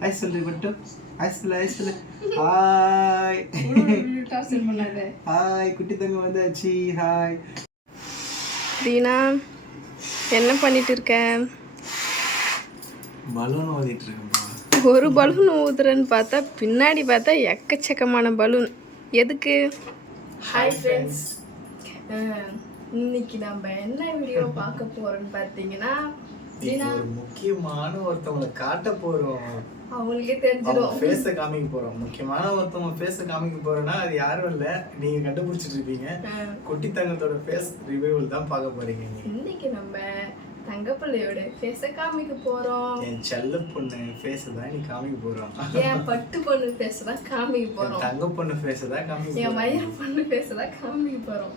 Hi சொல்லு மட்டும். Hi சொல்லு ஹாய் சொல்லு ஹாய் ஹாய் குட்டி தங்கம் வந்தாச்சு. ஹாய் தீனா என்ன பண்ணிட்டு இருக்க? பலூன் ஓதிட்டு இருக்கேன்ப்பா. ஒரு பலூன் ஊதுறேன்னு பார்த்தா பின்னாடி பார்த்தா எக்கச்சக்கமான பலூன். எதுக்கு? ஹாய் ஃப்ரெண்ட்ஸ் இன்னைக்கு நம்ம என்ன வீடியோ பார்க்க போறோம்னு பார்த்தீங்கன்னா முக்கியமான ஒருத்தவங்களை காட்ட போறோம். அவங்களுக்கே அவங்க தெரிஞ்சிடும் ஃபேஸ காமிக்க போறோம். முக்கியமான ஒருத்தவங்க ஃபேஸ காமிக்க போறோம்னா அது யாரும் இல்ல. நீங்க கண்டுபிடிச்சிட்டு இருப்பீங்க. குட்டி தங்கத்தோட ஃபேஸ் ரிவைவல் தான் பார்க்க போறீங்க இன்னைக்கு நம்ம தங்கப்பிள்ளையோட ஃபேஸை காமிக்க போறோம். என் செல்ல பொண்ணு ஃபேஸ் தான் நீ காமிக்க போறோம். என் பட்டு பொண்ணு ஃபேஸ் தான் காமிக்க போறோம். தங்க பொண்ணு ஃபேஸ் தான் காமிக்க என் மயிர பொண்ணு ஃபேஸ் தான் காமிக்க போறோம்.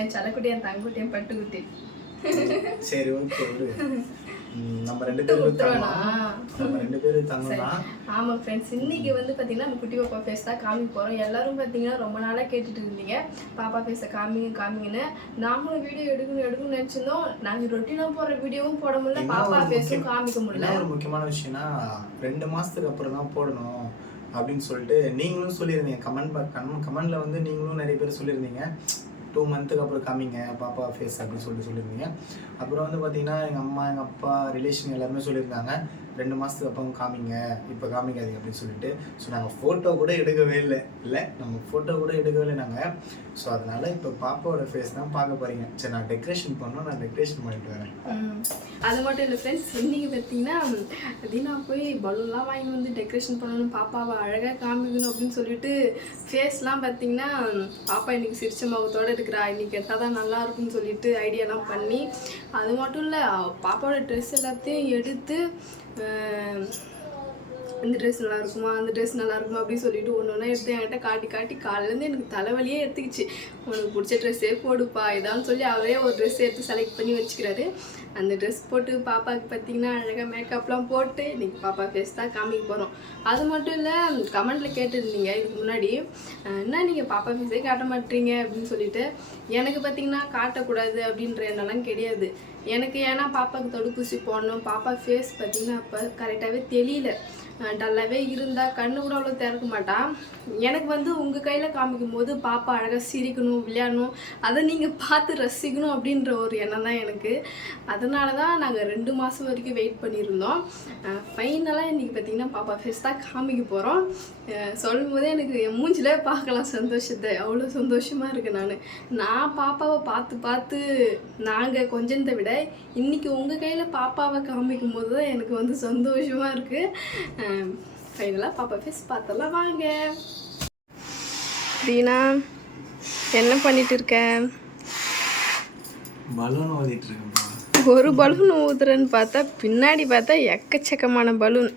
என் சலக்குட்டி என் தங்குட்டி என் பட்டுக்குட்டி. சரி ஓகே நம்ம ரெண்டு பேரும் தங்கலாம். நம்ம ரெண்டு பேரும் தங்கம் தான் ஆமா ஃப்ரெண்ட்ஸ் இன்னைக்கு வந்து பாத்தீங்கன்னா நம்ம குட்டி பாப்பா ஃபேஸ் தான் காமிக்க போறோம். எல்லாரும் பாத்தீங்கன்னா ரொம்ப நாளா கேட்டுட்டு இருந்தீங்க. பாப்பா ஃபேஸை காமிங்க காமிங்கன்னு நாங்களும் வீடியோ எடுக்கணும் எடுக்கணும்னு நினைச்சிருந்தோம். நாங்க ரொட்டீனா போற வீடியோவும் போட முடியல. பாப்பா ஃபேஸும் காமிக்க முடியல. ஒரு முக்கியமான விஷயம்னா ரெண்டு மாசத்துக்கு அப்புறம் தான் போடணும் அப்படின்னு சொல்லிட்டு நீங்களும் சொல்லியிருந்தீங்க. கமெண்ட் கமெண்ட்ல வந்து நீங்களும் நிறைய பேர் சொல்லியிருந்தீங்க. டூ மந்த்துக்கு அப்புறம் காமிங்க பாப்பா ஃபேஸ் அப்படின்னு சொல்லிட்டு சொல்லியிருந்தீங்க. அப்புறம் வந்து பார்த்தீங்கன்னா எங்கள் அம்மா எங்கள் அப்பா ரிலேஷன் எல்லாருமே சொல்லியிருந்தாங்க. ரெண்டு மாதத்துக்கு அப்புறம் காமிங்க இப்போ காமிக்காதீங்க அப்படின்னு சொல்லிட்டு. ஸோ நாங்கள் ஃபோட்டோ கூட எடுக்கவே இல்லை. இல்லை நம்ம ஃபோட்டோ கூட எடுக்கவே இல்லை நாங்கள் ஸோ அதனால இப்போ பாப்பாவோட ஃபேஸ் தான் பார்க்க போறீங்க. சரி நான் டெக்கரேஷன் பண்ணோம் நான் டெக்கரேஷன் பண்ணிட்டு வரேன். அது மட்டும் இல்லை ஃப்ரெண்ட்ஸ் இன்னைக்கு பார்த்தீங்கன்னா தீனா போய் பலூன்லாம் வாங்கி வந்து டெக்கரேஷன் பண்ணணும் பாப்பாவை அழகாக காமிக்கணும் அப்படின்னு சொல்லிட்டு ஃபேஸ்லாம் பார்த்தீங்கன்னா பாப்பா இன்னைக்கு சிரிச்ச முகத்தோடு இருக்கிறா. இன்றைக்கி எடுத்தால் தான் நல்லா இருக்கும்னு சொல்லிட்டு ஐடியாலாம் பண்ணி அது மட்டும் இல்லை பாப்பாவோட ட்ரெஸ் எல்லாத்தையும் எடுத்து இந்த ட்ரெஸ் நல்லா இருக்குமா அந்த ட்ரெஸ் நல்லா இருக்குமா அப்படின்னு சொல்லிட்டு ஒன்று ஒன்றா எடுத்து என்கிட்ட காட்டி காட்டி காலிலேருந்து எனக்கு தலைவலியே எடுத்துக்கிச்சு. உனக்கு பிடிச்ச ட்ரெஸ்ஸே போடுப்பா இதான்னு சொல்லி அவரே ஒரு ட்ரெஸ் எடுத்து செலக்ட் பண்ணி வச்சுக்கிறாரு. அந்த ட்ரெஸ் போட்டு பாப்பாவுக்கு பார்த்தீங்கன்னா அழகாக மேக்கப்லாம் போட்டு இன்றைக்கி பாப்பா ஃபேஸ் தான் காமிக்க போகிறோம் அது மட்டும் இல்லை கமெண்ட்டில் கேட்டிருந்தீங்க இதுக்கு முன்னாடி என்ன நீங்கள் பாப்பா ஃபேஸே காட்ட மாட்டீங்க? அப்படின்னு சொல்லிட்டு எனக்கு பார்த்தீங்கன்னா காட்டக்கூடாது அப்படின்ற எண்ணெல்லாம் கிடையாது. எனக்கு ஏன்னா பாப்பாவுக்கு தடுப்பூசி போடணும் பாப்பா ஃபேஸ் பார்த்தீங்கன்னா அப்போ கரெக்டாகவே தெரியல டல்லாகவே இருந்தால் கண்ணு கூட அவ்வளோ திறக்க மாட்டான் எனக்கு வந்து உங்கள் கையில் காமிக்கும் போது பாப்பா அழகாக சிரிக்கணும் விளையாடணும் அதை நீங்கள் பார்த்து ரசிக்கணும் அப்படின்ற ஒரு எண்ணம் தான் எனக்கு. அதனால தான் நாங்கள் ரெண்டு மாதம் வரைக்கும் வெயிட் பண்ணியிருந்தோம். ஃபைனலாக இன்றைக்கி பார்த்தீங்கன்னா பாப்பா ஃபேஸ் தான் காமிக்க போகிறோம் சொல்லும் போதே எனக்கு என் மூஞ்சிலே பார்க்கலாம் சந்தோஷத்தை. அவ்வளோ சந்தோஷமாக இருக்குது நான். நான் பாப்பாவை பார்த்து பார்த்து நாங்கள் கொஞ்சத்தை விட இன்றைக்கி உங்கள் கையில் பாப்பாவை காமிக்கும் போது தான் எனக்கு வந்து சந்தோஷமாக இருக்குது ஃபைனலாக பாப்பா ஃபேஸ் பார்த்தலாம் வாங்க. தீனா என்ன பண்ணிட்டு இருக்க? பலூன் ஓதிட்டு இருக்கேன்ப்பா. ஒரு பலூன் ஊதுறேன்னு பார்த்தா பின்னாடி பார்த்தா எக்கச்சக்கமான பலூன்.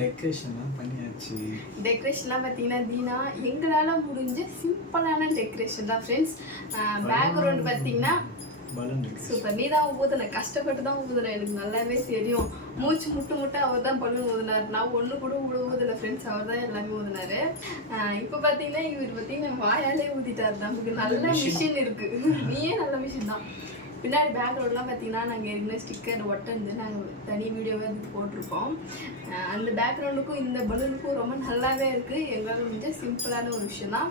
டெக்கரேஷன்லாம் பண்ணியாச்சு. டெக்கரேஷன்லாம் பார்த்தீங்கன்னா தீனா எங்களால் முடிஞ்ச சிம்பிளான டெக்கரேஷன் தான் ஃப்ரெண்ட்ஸ் பேக்ரவுண்ட் பார்த்தீங்கன்னா பலூன் சூப்பர் நீ தான் ஊதுன கஷ்டப்பட்டு தான் ஊதுன எனக்கு நல்லாவே தெரியும். மூச்சு முட்டு முட்டை அவர் தான் பலூன் ஊதுனார். நான் ஒன்று கூட ஊதல ஃப்ரெண்ட்ஸ் அவர் தான் எல்லாமே ஊதுனாரு. இப்போ பார்த்தீங்கன்னா இவர் பார்த்தீங்கன்னா வாயாலே ஊதிட்டார். நமக்கு நல்ல மிஷின் இருக்கு. நீயே நல்ல மிஷின் தான். பின்னாடி பேக்ரவுண்ட்லாம் பார்த்தீங்கன்னா நாங்கள் ஏற்கனவே ஸ்டிக்கர் ஒட்டந்து நாங்கள் தனி வீடியோவே போட்டிருப்போம் அஹ் அந்த பேக்ரவுண்டுக்கும் இந்த பலூனுக்கும் ரொம்ப நல்லாவே இருக்குது எங்களால் முடிஞ்ச சிம்பிளான ஒரு விஷயம் தான்.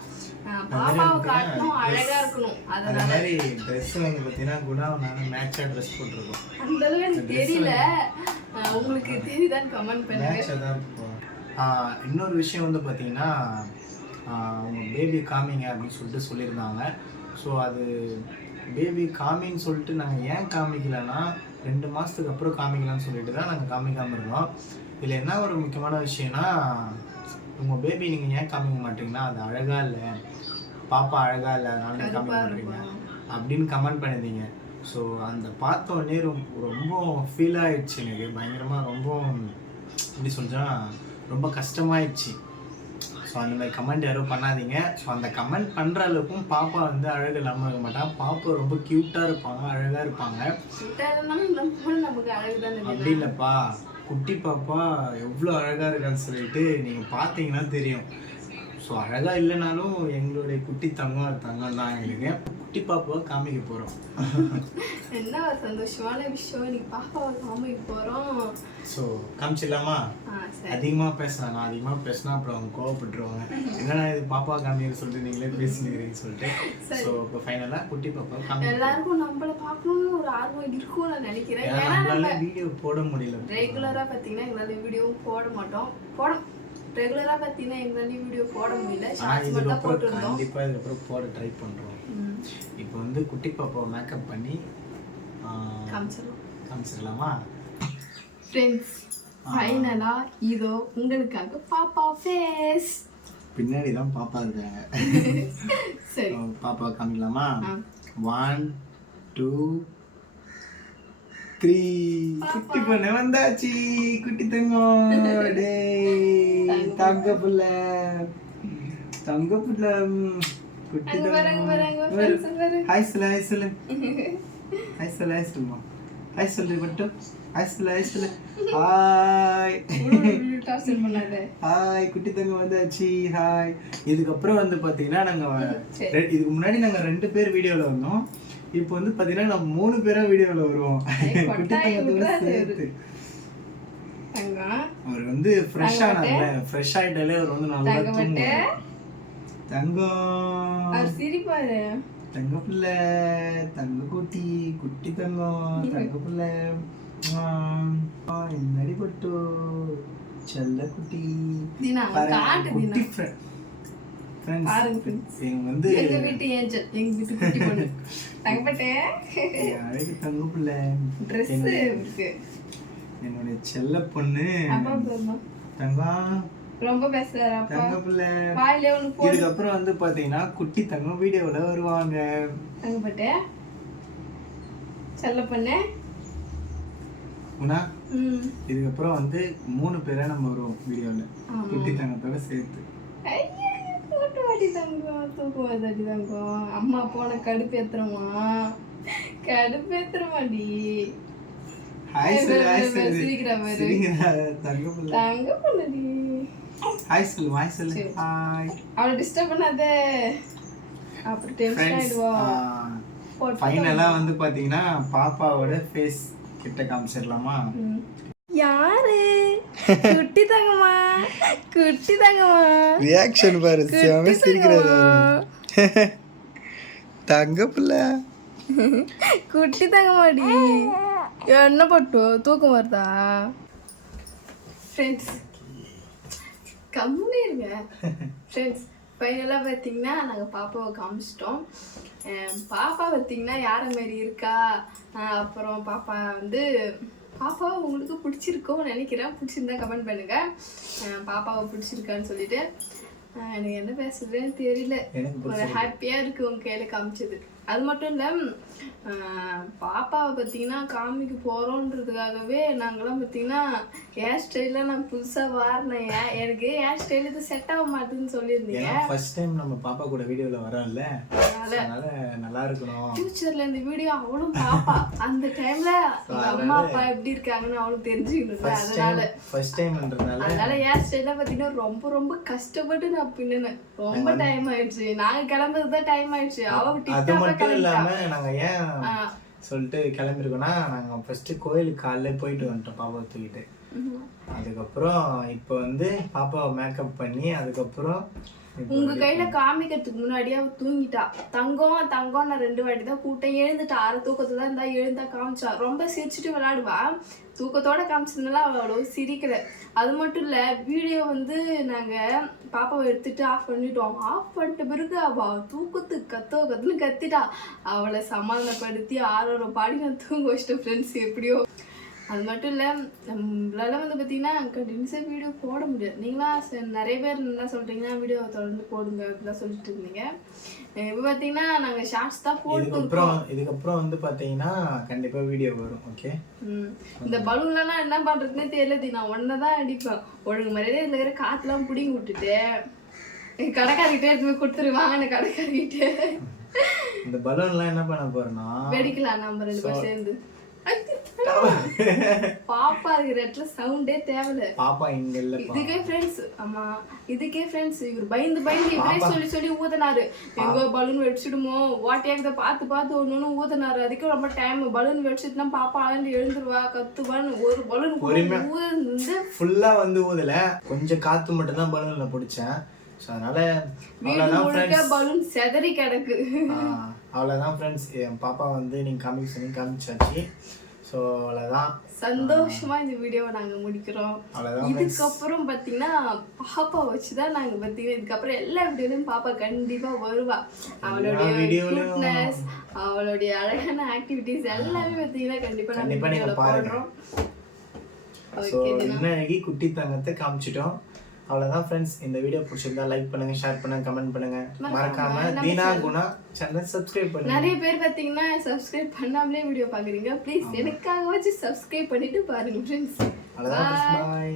பாப்பாவை காட்டணும் அழகாக இருக்கணும். அதனால மாதிரி ட்ரெஸ் வந்து பார்த்தீங்கன்னா குணா நானும் மேட்சாக ட்ரெஸ் போட்டிருக்கோம். அந்த அளவு எனக்கு தெரியல. உங்களுக்கு தெரியுதான்னு கமெண்ட் பண்ணுங்க. இன்னொரு விஷயம் வந்து பார்த்தீங்கன்னா அவங்க பேபி காமிங்க அப்படின்னு சொல்லிட்டு சொல்லியிருந்தாங்க. ஸோ அது பேபி காமின்னு சொல்லிட்டு நாங்கள் ஏன் காமிக்கலன்னா ரெண்டு மாதத்துக்கு அப்புறம் காமிக்கலாம்னு சொல்லிட்டு தான் நாங்கள் காமிக்காமல் இருந்தோம். இதில் என்ன ஒரு முக்கியமான விஷயம்னா உங்கள் பேபி நீங்கள் ஏன் காமிக்க மாட்டீங்கன்னா அது அழகாக இல்லை. பாப்பா அழகாக இல்லை அதனால காமிக்க மாட்டீங்க. அப்படின்னு கமெண்ட் பண்ணியிருந்தீங்க. ஸோ அந்த பார்த்த உடனே ரொம்ப ரொம்ப ஃபீல் ஆயிடுச்சு எனக்கு. பயங்கரமாக ரொம்ப எப்படி சொல்றா ரொம்ப கஷ்டமாயிடுச்சு. ஸோ அந்த மாதிரி கமெண்ட் யாரும் பண்ணாதீங்க. ஸோ அந்த கமெண்ட் பண்ணுற அளவுக்கும் பாப்பா வந்து அழகு இல்லாமல் இருக்க மாட்டாங்க பாப்பா ரொம்ப க்யூட்டாக இருப்பாங்க அழகாக இருப்பாங்க. அப்படி இல்லைப்பா. குட்டி பாப்பா எவ்வளோ அழகாக இருக்கான்னு சொல்லிட்டு நீங்கள் பார்த்தீங்கன்னா தெரியும். ஸோ ஸோ அழகா இல்லைனாலும் எங்களுடைய குட்டி தங்கம் தங்கம் தான் எங்களுக்கு. குட்டி பாப்பாவை காமிக்க போகிறோம் என்ன சந்தோஷமான விஷயம். இன்னைக்கு பாப்பாவை காமிக்க போறோம். ஸோ காமிச்சிடலாமா? அதிகமாக பேசுறேன் நான் அதிகமாக பேசினா அப்புறம் அவங்க கோவப்பட்டுருவாங்க. என்னடா இது பாப்பா காமின்னு சொல்லிட்டு நீங்களே பேசினீங்கன்னு சொல்லிட்டு. ஸோ இப்போ ஃபைனலாக குட்டி பாப்பா காமி எல்லாருக்கும் நம்மள பார்க்கணும்னு ஒரு ஆர்வம் இருக்கும்னு நான் நினைக்கிறேன். ஏன்னா வீடியோ போட முடியல. ரெகுலரா பார்த்தீங்கன்னா எங்களால வீடியோவும் போட மாட்டோம். போட ரெகுலரா பார்த்தீங்கன்னா எங்களால வீடியோ போட முடியல. ஷார்ட்ஸ் மட்டும் போட்டிருந்தோம். கண்டிப்பாக இதுக்கப்புறம் போட ட்ரை பண்ணுறோம் ம், இப்போ வந்து குட்டி பாப்பாவை மேக்கப் பண்ணி காமிச்சிடலாம். காமிச்சிடலாமா? ஃப்ரெண்ட்ஸ் ஃபைனலா இதோ உங்களுக்காக பாப்பா ஃபேஸ் பின்னாடி தான் பாப்பா இருக்காங்க. சரி. பாப்பா காமிக்கலாமா. ஒன் டூ த்ரீ குட்டி பொண்ணு வந்தாச்சு. குட்டி தங்கம். டேய் தங்க புள்ள. தங்க புள்ள குட்டி தங்கம் ஹாய் சொல்லு ஹாய் சொல்லு. ஹாய் சொல்லு ஹாய் சொல்லுமா. ஹாய் சொல்லு மட்டும். ஹாய் சொல்லு ஹாய் சொல்லு. ஹாய். ஹாய் குட்டி தங்கம் வந்தாச்சு. ஹாய். இதுக்கப்புறம் வந்து பார்த்தீங்கன்னா நாங்கள். இதுக்கு முன்னாடி நாங்கள் ரெண்டு பேர் வீடியோவில் வந்தோம். இப்போ வந்து பார்த்தீங்கன்னா நம்ம மூணு பேரா வீடியோவில் வருவோம். குட்டி தங்கத்தோட சேர்த்து. அவர் வந்து ஃப்ரெஷ்ஷாக நல்ல ஃப்ரெஷ் ஆகிட்டாலே அவர் வந்து நல்லா. தூங்குவார். தங்கம். அவர் சிரிப்பாரு. தங்க பிள்ளை தங்க குட்டி குட்டி தங்கம் தங்க பிள்ளை என்னடி பட்டு? செல்ல குட்டி காட்டு தீனா குட்டி ஃப்ரெண்ட்ஸ் பாருங்க friends. இவங்க வந்து எங்க வீட்டு ஏஞ்சல் எங்க வீட்டு குட்டி பொண்ணு. தங்கப்பட்டே. அழகு தங்க பிள்ளை. ட்ரெஸ் இருக்கு. என்னுடைய செல்ல பொண்ணு. ரொம்ப பேசுறாரு தங்க பிள்ளை. வாயிலே ஒண்ணு போ இதுக்கப்புறம் வந்து பாத்தீங்கன்னா குட்டி தங்கம் வீடியோவில் வருவாங்க. தங்கப்பட்டே. செல்ல பண்ணு. ம். இதுக்கப்புறம் வந்து மூணு பேரா நம்ம வருவோம் வீடியோவில். ஆமா. குட்டி தங்கத்தோட சேர்த்து. தங்கம் தூக்கம் வருதாடி தங்கம். அம்மா போன சொல்லு சிரிக்கிற மாதிரி. சரிங்க தங்க பண்ணடி ஹாய் சொல்லு ஹாய் சொல்லு. சரி. ஹாய் அவளை டிஸ்டர்ப் பண்ணாத. அப்புறம் டென்ஷன் ஃப்ரெண்ட்ஸ் ஆயிடுவா. போட்டு ஃபைனலாக வந்து பார்த்தீங்கன்னா பாப்பாவோட ஃபேஸ் கிட்ட காமிச்சிடலாமா. யாரு? குட்டி தங்கம்மா குட்டி தங்கம்மா ரியாக்ஷன் பாரு குட்டி தங்கம்மா தங்க பிள்ளை. குட்டி தங்கம்மாடி என்ன பட்டு? தூக்கம் வருதா? ஃப்ரெண்ட்ஸ் கம்முனே இருங்க. ஃப்ரெண்ட்ஸ் ஃபைனலாக பார்த்தீங்கன்னா நாங்கள் பாப்பாவை காமிச்சிட்டோம். பாப்பா பார்த்தீங்கன்னா யார மாதிரி இருக்கா? அப்புறம் பாப்பா வந்து பாப்பாவை உங்களுக்கு பிடிச்சிருக்கோன்னு நினைக்கிறேன். பிடிச்சிருந்தா கமெண்ட் பண்ணுங்க. அஹ் பாப்பாவை பிடிச்சிருக்கான்னு சொல்லிட்டு. எனக்கு என்ன பேசுறதுன்னு தெரியல. ஒரு ஹாப்பியாக இருக்கு உங்க கையில் காமிச்சது. அது மட்டும் இல்லை பாப்பாவை பார்த்தீங்கன்னா காமிக்க போகிறோன்றதுக்காகவே நாங்களாம் பார்த்தீங்கன்னா ஹேர் ஸ்டைலில் நான் புதுசாக வாரினேன். எனக்கு ஹேர் ஸ்டைல் இது செட் ஆக மாட்டேன்னு சொல்லியிருந்தீங்க. ஃபர்ஸ்ட் டைம் நம்ம பாப்பா கூட வீடியோவில் வரோம்ல அதனால நல்லா இருக்கணும். ஃபியூச்சர்ல இந்த வீடியோ அவளும் பாப்பா. அந்த டைம்ல அம்மா அப்பா எப்படி இருக்காங்கன்னு அவளும் டைம் அதனால ஃபர்ஸ்ட் டைம்ன்றதுனால அதனால ஹேர் ஸ்டைலாம் பார்த்தீங்கன்னா ரொம்ப ரொம்ப கஷ்டப்பட்டு நான் பின்னுனேன். ரொம்ப டைம் ஆயிடுச்சு. நாங்க கிளம்புறது தான் டைம் ஆயிடுச்சு. அவ அது டிக்டாக்ல மட்டும் இல்லாம நாங்க ஏன். சொல்லிட்டு கிளம்பிருக்கோம்னா நாங்க ஃபர்ஸ்ட் கோயிலுக்கு காலைல போயிட்டு வந்துட்டோம் பாப்பாவை தூக்கிட்டு. அதுக்கப்புறம் இப்போ வந்து பாப்பாவை மேக்கப் பண்ணி அதுக்கப்புறம் உங்க கையில காமிக்கிறதுக்கு முன்னாடியே அவ தூங்கிட்டா. தங்கம் தங்கம் நான் ரெண்டு வாட்டி தான் கூட்டம் எழுந்துட்டா. அரை தூக்கத்துல தான் இருந்தா எழுந்தா காமிச்சா. ரொம்ப சிரிச்சுட்டு விளையாடுவா. தூக்கத்தோட காமிச்சதுனால அவ அவ்வளோ சிரிக்கல. அது மட்டும் இல்ல வீடியோ வந்து நாங்க பாப்பாவை எடுத்துட்டு ஆஃப் பண்ணிட்டோம். ஆஃப் பண்ணிட்ட பிறகு அவள் தூக்கத்துக்கு கத்தோ கத்துன்னு கத்திட்டா. அவளை சமாதானப்படுத்தி ஆறோட பாடி நான் தூங்க வச்சிட்டேன் ஃப்ரெண்ட்ஸ் எப்படியோ. அது மட்டும் இல்லை நம்மளால வந்து பார்த்தீங்கன்னா கண்டினியூஸாக வீடியோ போட முடியாது. நீங்களாம் ச- நிறைய பேர் நல்லா சொல்கிறீங்கன்னா வீடியோ தொடர்ந்து போடுங்க அப்படிலாம் சொல்லிட்டு இருந்தீங்க. இப்போ பார்த்தீங்கன்னா நாங்கள் ஷார்ட்ஸ் தான் போட்டு இதுக்கப்புறம் வந்து பாத்தீங்கன்னா கண்டிப்பா வீடியோ வரும் ஓகே. இந்த பலூன்லாம் என்ன பண்ணுறதுனே தெரியல நான் ஒன்றை தான் அடிப்பேன். ஒழுங்கு மாதிரியே இதில் இருக்கிற காற்றுலாம் பிடிங்கி விட்டுட்டு கடைக்காரிக்கிட்டே எடுத்து போய் கொடுத்துருவாங்க அந்த கடைக்காரிக்கிட்டே இந்த பலூன்லாம் என்ன பண்ண போறேன்னா வெடிக்கலாம் நம்ம ரெண்டு பேரும் சேர்ந்து. பாப்பா இருக்கிற இடத்துல சவுண்டே தேவையில்ல. பாப்பா இங்க இல்லப்பா இதுக்கே ஃப்ரெண்ட்ஸ் ஆமா இதுக்கே ஃப்ரெண்ட்ஸ் இவர் பயந்து பயந்து இவரே சொல்லி சொல்லி ஊதுனாரு. எங்கோ பலூன் வெடிச்சிடுமோ வாட்டியாக்கத பார்த்து பார்த்து ஒன்று ஒன்று ஊதுனாரு. அதுக்கு ரொம்ப டைம் பலூன் வெடிச்சிட்டுனா பாப்பா அழந்து எழுந்துருவா கத்துவான்னு ஒரு பலூன் ஊதுந்து ஃபுல்லா வந்து ஊதல. கொஞ்சம் காத்து மட்டும் தான் பலூன்ல பிடிச்சேன். ஸோ அதனால பலூன் செதறி கிடக்கு. ஆஹ் அவ்வளோதான் ஃப்ரெண்ட்ஸ் என் பாப்பா வந்து நீங்கள் காமிக்க சொல்லி காமிச்சாச்சு. ஸோ அவ்வளோதான் சந்தோஷமா இந்த வீடியோவை நாங்க முடிக்கிறோம். இதுக்கப்புறம் பாத்தீங்கன்னா பாப்பா வச்சுதான் நாங்க பாத்தீங்கன்னா இதுக்கப்புறம் எல்லா வீடியோலையும் பாப்பா கண்டிப்பா வருவா. அவளுடைய cuteness, அவளுடைய அழகான ஆக்டிவிட்டிஸ் எல்லாமே பாத்தீங்கன்னா கண்டிப்பா நாங்க கண்டிப்பா நீங்க வீடியோல பாருங்க. போடுறோம். ஸோ இன்னைக்கு குட்டி தங்கத்தை காமிச்சிட்டோம். அவ்வளோதான் ஃப்ரெண்ட்ஸ் இந்த வீடியோ பிடிச்சிருந்தா லைக் பண்ணுங்க ஷேர் பண்ணுங்க கமெண்ட் பண்ணுங்க. மறக்காம தீனா குணா சேனல் சப்ஸ்கிரைப் பண்ணுங்க. நிறைய பேர் பாத்தீங்கன்னா சப்ஸ்கிரைப் பண்ணாமலே வீடியோ பாக்குறீங்க ப்ளீஸ் எனக்காக வச்சு சப்ஸ்கிரைப் பண்ணிட்டு பாருங்க ஃப்ரெண்ட்ஸ் அவ்வளோதான் பாய்